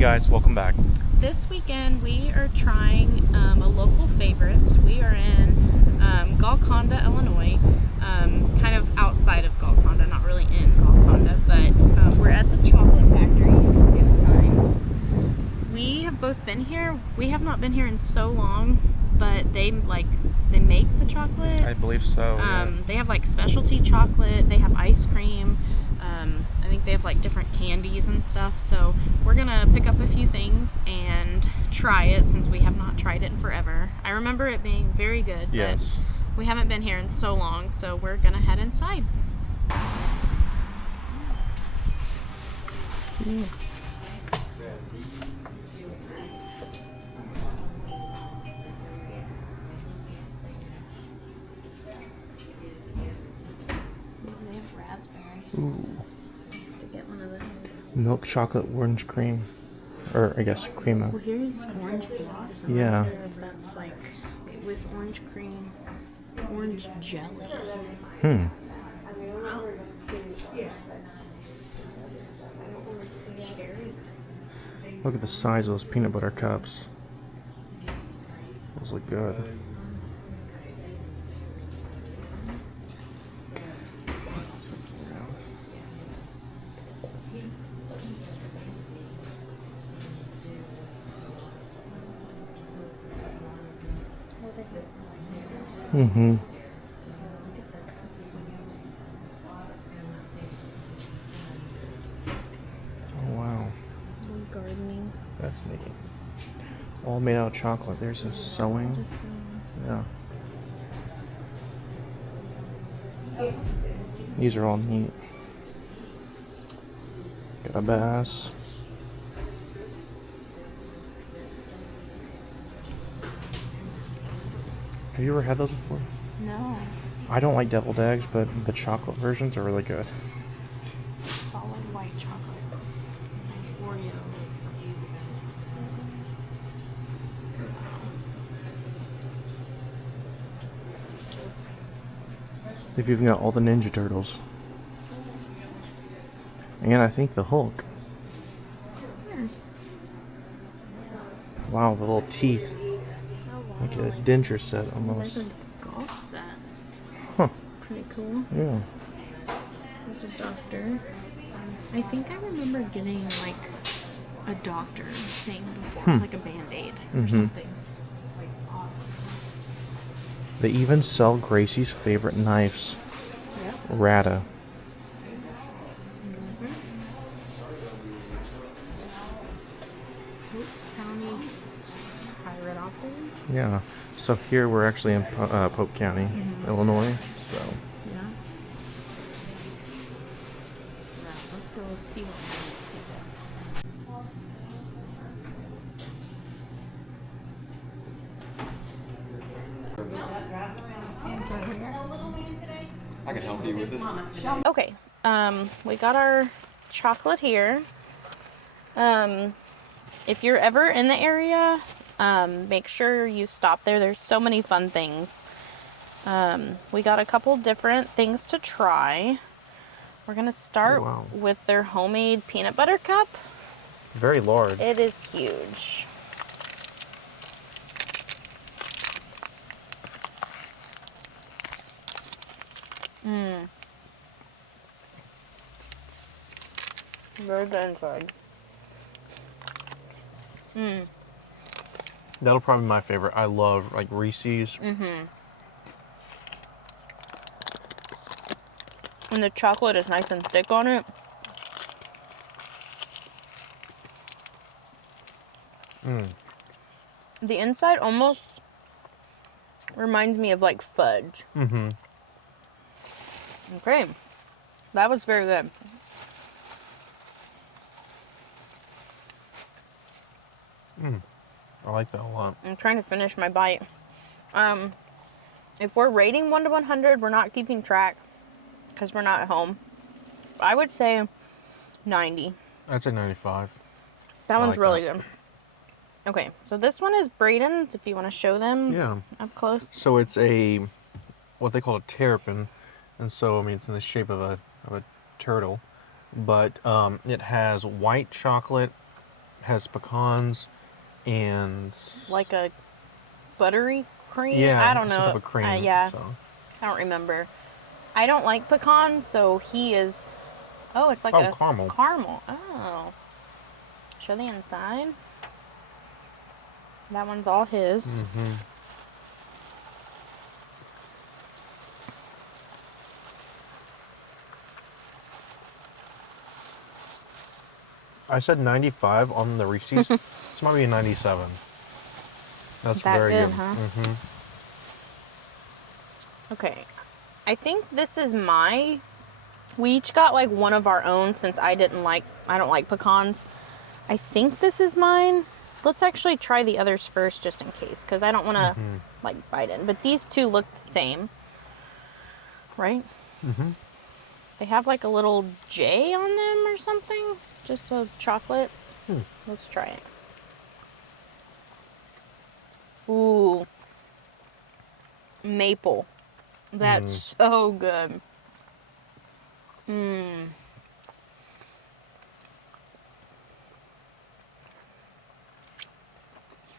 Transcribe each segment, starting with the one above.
guys, welcome back. This weekend we are trying a local favorite. We are in Golconda, Illinois, kind of outside of Golconda, not really in Golconda, but we're at the chocolate factory. You can see the sign. We have both been here. We have not been here in so long, but they make the chocolate. I believe so. They have like specialty chocolate. They have ice cream. I think they have like different candies and stuff. So we're gonna pick up a few things and try it since we have not tried it in forever. I remember it being very good. Yes. But we haven't been here in so long, so we're gonna head inside. They have raspberry. Ooh. To get one of those. Milk chocolate orange cream. Or, I guess, crema. Well, here's orange blossom. Yeah. I wonder if that's like with orange cream, orange jelly. Hmm. Cherry. Look at the size of those peanut butter cups. Those look good. Mm-hmm. Oh, wow. Gardening. That's neat. All made out of chocolate. There's some sewing. Just Yeah. These are all neat. Got a bass. Have you ever had those before? no. I don't like deviled eggs, but the chocolate versions are really good. Solid white chocolate. And Oreo. They've even got all the Ninja Turtles. And I think the Hulk. Yes. Wow, the little teeth. Like a denture set There's almost. a golf set. Huh. Pretty cool. Yeah. There's a doctor. I think I remember getting like a doctor thing before, like a Band-Aid or something. They even sell Gracie's favorite knives. Yep. Rata. Hope County Pirate Opera. Yeah. So here we're actually in Pope County, Illinois. So Yeah. Right, let's go see what I can help you with it. Okay, we got our chocolate here. If you're ever in the area, make sure you stop there. There's so many fun things. We got a couple different things to try. We're gonna start Wow. with their homemade peanut butter cup. very large. It is huge. Very good inside. That'll probably be my favorite. I love like Reese's. And the chocolate is nice and thick on it. The inside almost reminds me of like fudge. Okay, that was very good. I like that a lot. I'm trying to finish my bite. If we're rating 1 to 100, we're not keeping track because we're not at home. I would say 90. I'd say 95. That one's like really that. good. Okay, so this one is Braden's, if you want to show them Yeah. up close. So it's a what they call a terrapin, and so I mean it's in the shape of a turtle, but it has white chocolate has pecans and Like a buttery cream? yeah, I don't some know. type of cream. Yeah, So. I don't remember. I don't like pecans, so he is... Oh, it's like a caramel. Caramel. Oh. Show the inside. That one's all his. Mm-hmm. I said 95 on the Reese's. This might be a 97. That's That very good, good. huh? Mm-hmm. Okay. I think this is my... We each got like one of our own since I don't like pecans. I think this is mine. Let's actually try the others first just in case, because I don't want to like bite in. But these two look the same. Right? Mm-hmm. They have like a little J on them or something. Just a chocolate. Let's try it. Ooh. Maple. That's so good. Mmm.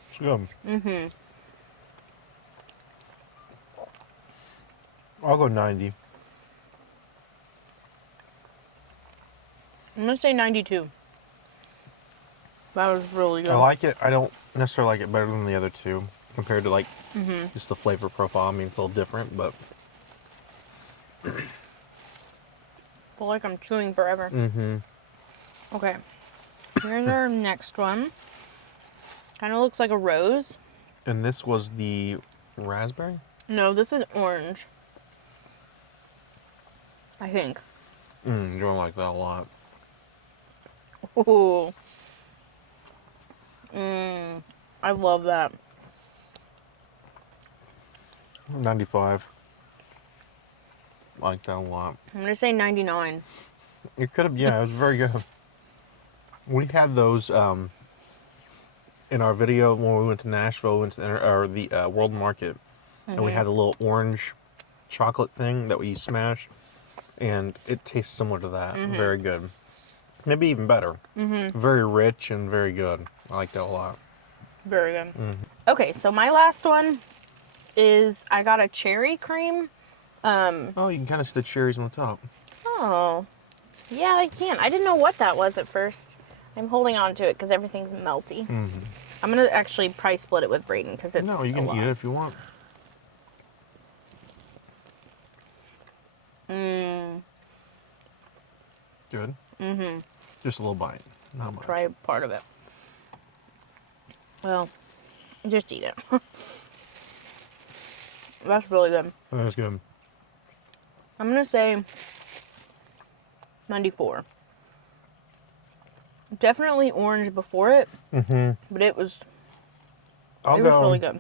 It's good. Mm-hmm. I'll go 90. I'm gonna say 92. That was really good. I like it. I don't necessarily like it better than the other two compared to like just the flavor profile. I mean, it's a little different, but Feel like I'm chewing forever. mm-hmm. Okay. Here's our next one. Kind of looks like a rose. And this was the raspberry. No, this is orange. I think. You don't like that a lot. Ooh. I love that. 95. Like that a lot. I'm gonna say 99. It could have, yeah, it was very good. We had those in our video when we went to Nashville, went to the World Market, and we had the little orange chocolate thing that we smash, and it tastes similar to that. Very good. Maybe even better. Very rich and very good. I like that a lot. Very good. Okay, so my last one is I got a cherry cream. Oh, you can kind of see the cherries on the top. Oh, yeah, I can. I didn't know what that was at first. I'm holding on to it because everything's melty. I'm going to actually probably split it with Brayden because it's No, you can a lot. eat it if you want. Good. Just a little bite. Not much. Try part of it. Well, just eat it. That's really good. That's good. I'm going to say 94. Definitely orange before it, but it was really good.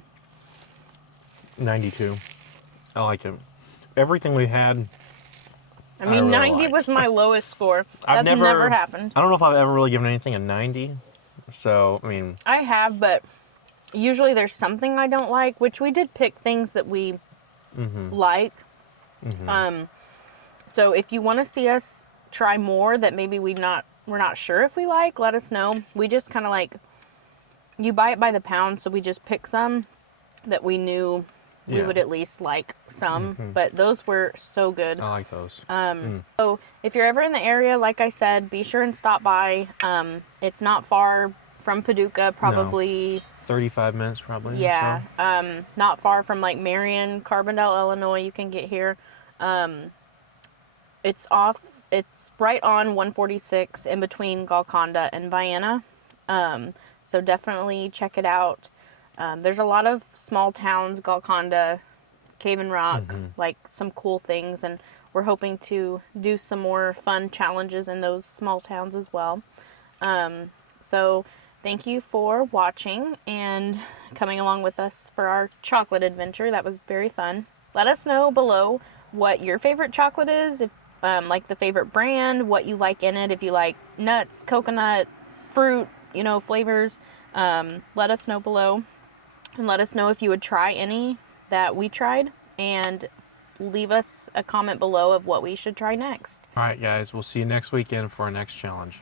92. I like it. Everything we had. I mean, really 90 like. was my lowest score. I've That's never happened. I don't know if I've ever really given anything a 90. So, I mean. I have, but usually there's something I don't like, which we did pick things that we like. So if you want to see us try more that maybe we're not sure if we like, let us know. We just kind of like, you buy it by the pound, so we just pick some that we knew we would at least like some, but those were so good. I like those. So if you're ever in the area, like I said, be sure and stop by. It's not far from Paducah, probably. 35 minutes probably. Yeah. So. Not far from like Marion, Carbondale, Illinois, you can get here. It's right on 146 in between Golconda and Vienna. So definitely check it out. There's a lot of small towns, Golconda, Cave and Rock, like some cool things, and we're hoping to do some more fun challenges in those small towns as well. So thank you for watching and coming along with us for our chocolate adventure. That was very fun. Let us know below what your favorite chocolate is, if like the favorite brand, what you like in it, if you like nuts, coconut, fruit, flavors. Let us know below, and let us know if you would try any that we tried, and leave us a comment below of what we should try next. All right, guys. We'll see you next weekend for our next challenge.